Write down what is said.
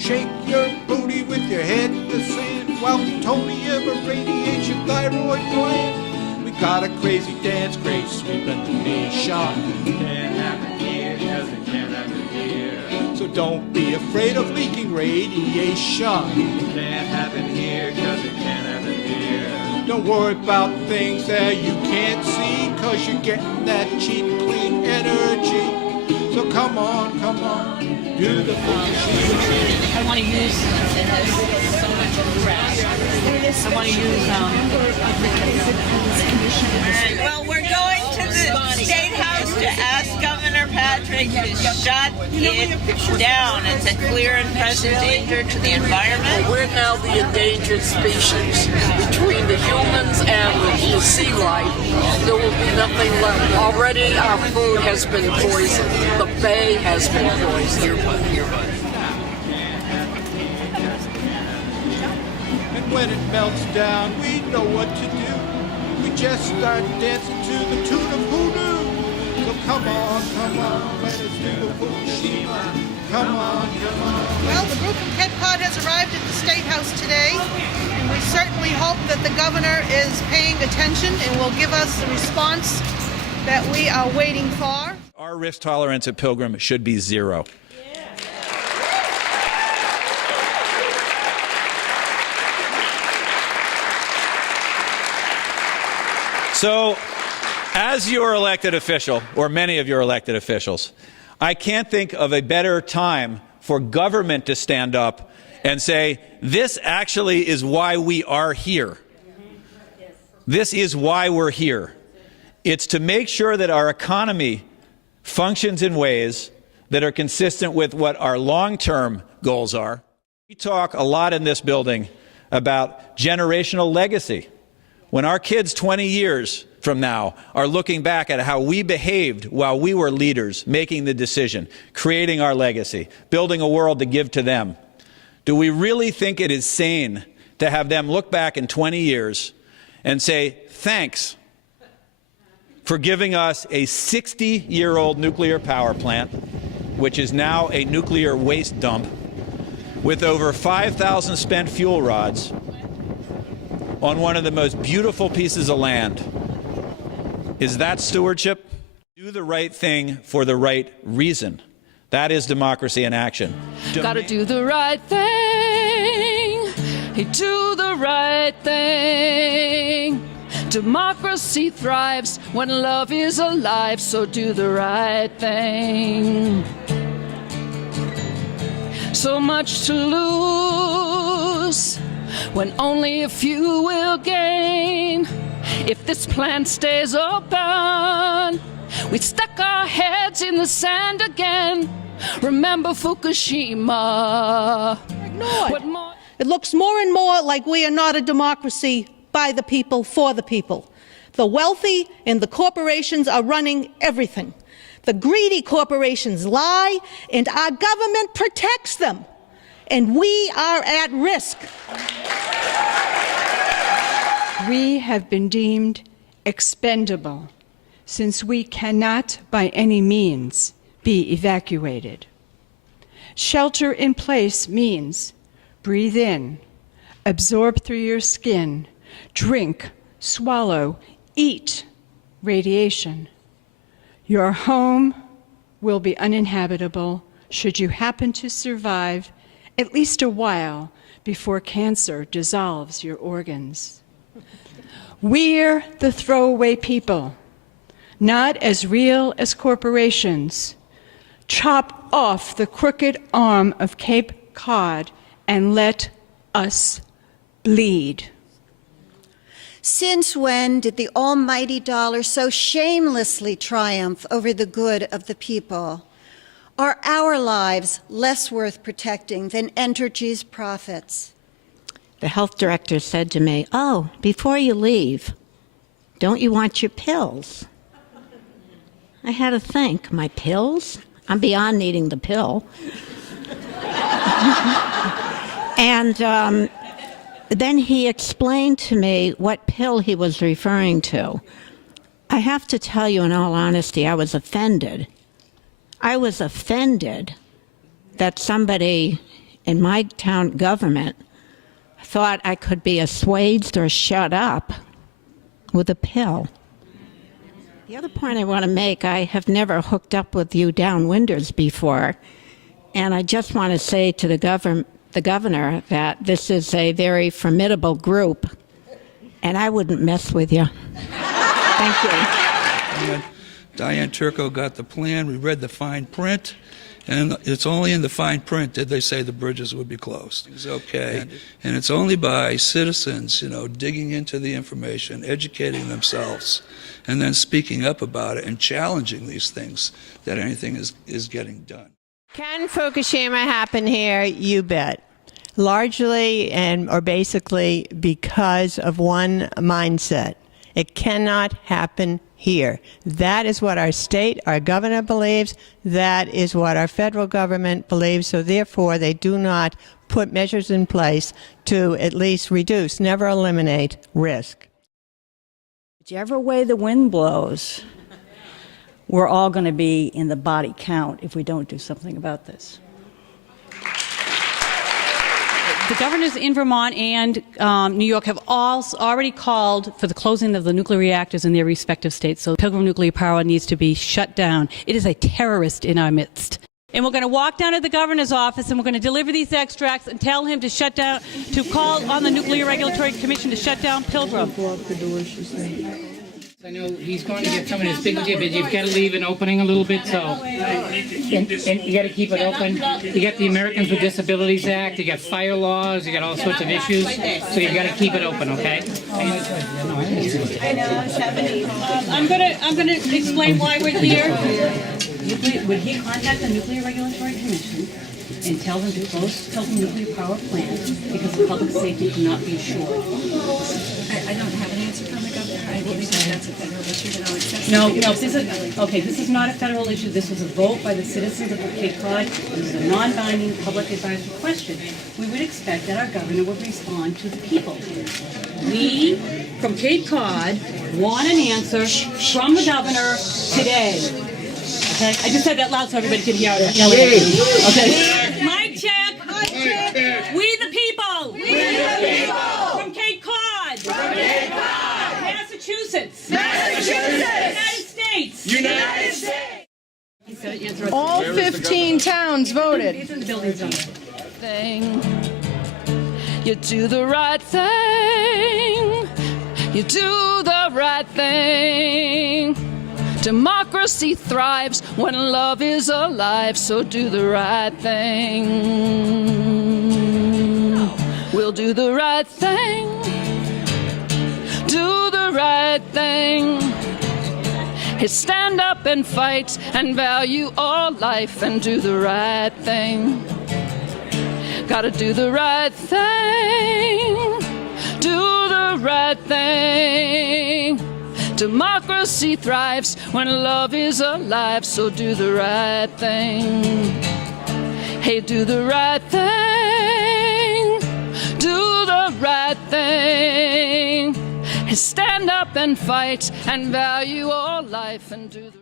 Shake your booty with your head in the sand while plutonium irradiates your thyroid gland. We got a crazy dance craze sweeping the nation. Can't happen here, cause it can't happen here. So don't be afraid of leaking radiation. Can't happen here, cause it can't happen here. Don't worry about things that you can't see, cause you're getting that cheap, clean energy. So come on, do the Fukushima. I want to use I want to use Well, we're going to the State House to ask Governor Patrick to shut it down. It's a clear and present danger to the environment. We're now the endangered species. Between the humans and the sea life, there will be nothing left. Already our food has been poisoned. The bay has been poisoned. And when it melts down, we know what to do. We just start dancing to the tune of hoodoo. So come on, let us do the Fukushima. Come on. Well, the group from Cape Cod has arrived at the State House today, and we certainly hope that the governor is paying attention and will give us the response that we are waiting for. Our risk tolerance at Pilgrim should be zero. So, as your elected official, or many of your elected officials, I can't think of a better time for government to stand up and say, this actually is why we are here. This is why we're here. It's to make sure that our economy functions in ways that are consistent with what our long-term goals are. We talk a lot in this building about generational legacy. When our kids 20 years from now are looking back at how we behaved while we were leaders, making the decision, creating our legacy, building a world to give to them, do we really think it is sane to have them look back in 20 years and say, thanks for giving us a 60-year-old nuclear power plant, which is now a nuclear waste dump, with over 5,000 spent fuel rods on one of the most beautiful pieces of land? Is that stewardship? Do the right thing for the right reason. That is democracy in action. Gotta do the right thing. Do the right thing. Democracy thrives when love is alive, so do the right thing. So much to lose when only a few will gain. If this plant stays open, we stuck our heads in the sand again. Remember Fukushima. It looks more and more like we are not a democracy by the people, for the people. The wealthy and the corporations are running everything. The greedy corporations lie, and our government protects them. And we are at risk. We have been deemed expendable since we cannot by any means be evacuated. Shelter in place means breathe in, absorb through your skin, drink, swallow, eat radiation. Your home will be uninhabitable should you happen to survive at least a while before cancer dissolves your organs. We're the throwaway people, not as real as corporations. Chop off the crooked arm of Cape Cod and let us bleed. Since when did the almighty dollar so shamelessly triumph over the good of the people? Are our lives less worth protecting than Entergy's profits? The health director said to me, "Oh, before you leave, don't you want your pills?" I had to think, my pills? I'm beyond needing the pill. And then he explained to me what pill he was referring to. I have to tell you, in all honesty, I was offended. I was offended that somebody in my town government thought I could be assuaged or shut up with a pill. The other point I want to make, I have never hooked up with you downwinders before, and I just want to say to the governor that this is a very formidable group, and I wouldn't mess with you. Thank you. Diane Turco got the plan. We read the fine print, and it's only in the fine print did they say the bridges would be closed. It's okay, and it's only by citizens, digging into the information, educating themselves, and then speaking up about it and challenging these things that anything is getting done. Can Fukushima happen here? You bet. Largely or basically because of one mindset. It cannot happen here. That is what our state, our governor believes. That is what our federal government believes. So therefore, they do not put measures in place to at least reduce, never eliminate risk. Whichever way the wind blows, we're all going to be in the body count if we don't do something about this. The governors in Vermont and New York have all already called for the closing of the nuclear reactors in their respective states. So Pilgrim Nuclear Power needs to be shut down. It is a terrorist in our midst. And we're going to walk down to the governor's office and we're going to deliver these extracts and tell him to shut down, to call on the Nuclear Regulatory Commission to shut down Pilgrim. I know he's going to get some of his big jib, but you've got to leave an opening a little bit, so and you got to keep it open. You got the Americans with Disabilities Act, you got fire laws, you got all sorts of issues, so you've got to keep it open, okay? I'm gonna explain why we're here. Would he contact the Nuclear Regulatory Commission and tell them to close Pilgrim Nuclear Power Plant because the public safety cannot be assured? I don't have an answer from the governor. I believe that's a federal issue that I'll accept. No, this is not a federal issue. This was a vote by the citizens of Cape Cod. This is a non-binding public advisory question. We would expect that our governor would respond to the people. We, from Cape Cod, want an answer from the governor today. Okay? I just said that loud so everybody could hear it. Okay. Mic check. We the people. We the people. From Cape Cod. From Cape Cod. Massachusetts. United States. United States. All 15 towns voted. Thing. You do the right thing. You do the right thing. Democracy thrives when love is alive, so do the right thing. We'll do the right thing. Do the right thing. Stand up and fight and value all life and do the right thing. Gotta do the right thing. Do the right thing. Democracy thrives when love is alive, so do the right thing. Hey, do the right thing. Do the right thing. Stand up and fight and value all life and do the